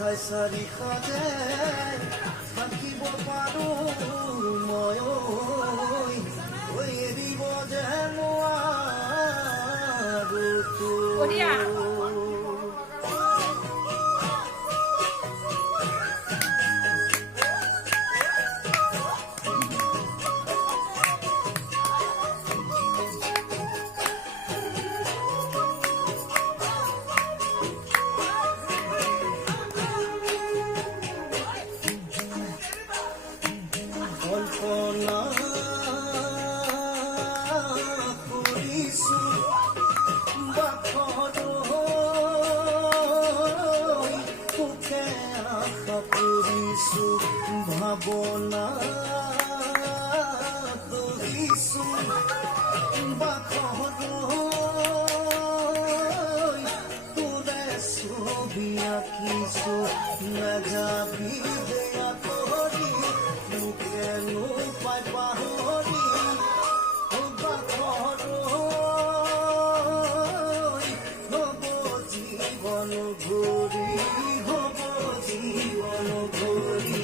খাইছাৰি খাজে থাকিব পাৰোঁ মই ঐ এৰিব যে নোৱাৰোঁ তোক। কল্পনা কৰিছোঁ বাখৰৈ সুখে আশা কৰিছোঁ ভাৱনা কৰিছোঁ বাখৰৈ তোৰে ছবি আঁকিছোঁ নাযাবি বেয়া কৰি কেনো পাই পাহৰি বাখৰৈ হ'ব জীৱন ঘূৰি হ'ব জীৱন ঘূৰি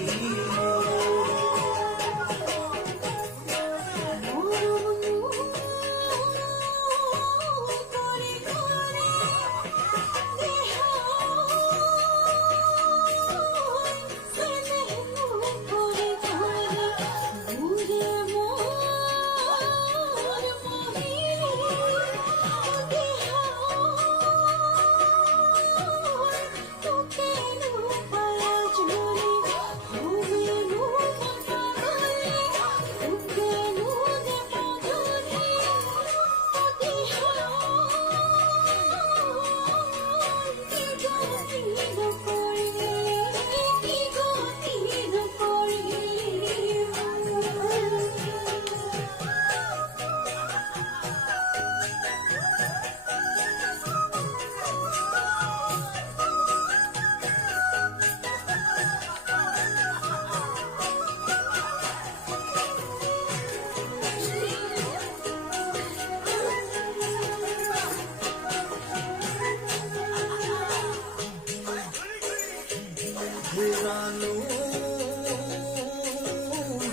জানো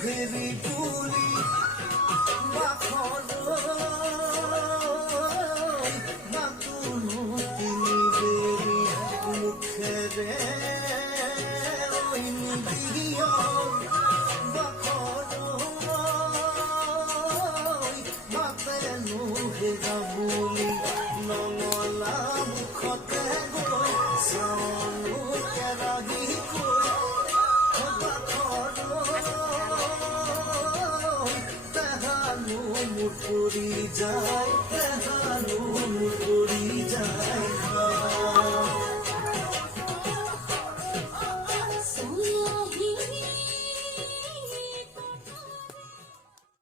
হেৰি তুলি বাখৰৈ মাতুনো তিনি বেৰি মুখেৰে নিদিয় বাখৰৈ মাতেনো হেৰা বুলি নঙলা মুখতে গৈ চাৱনো কেৰাহী মুঠুৰি যায়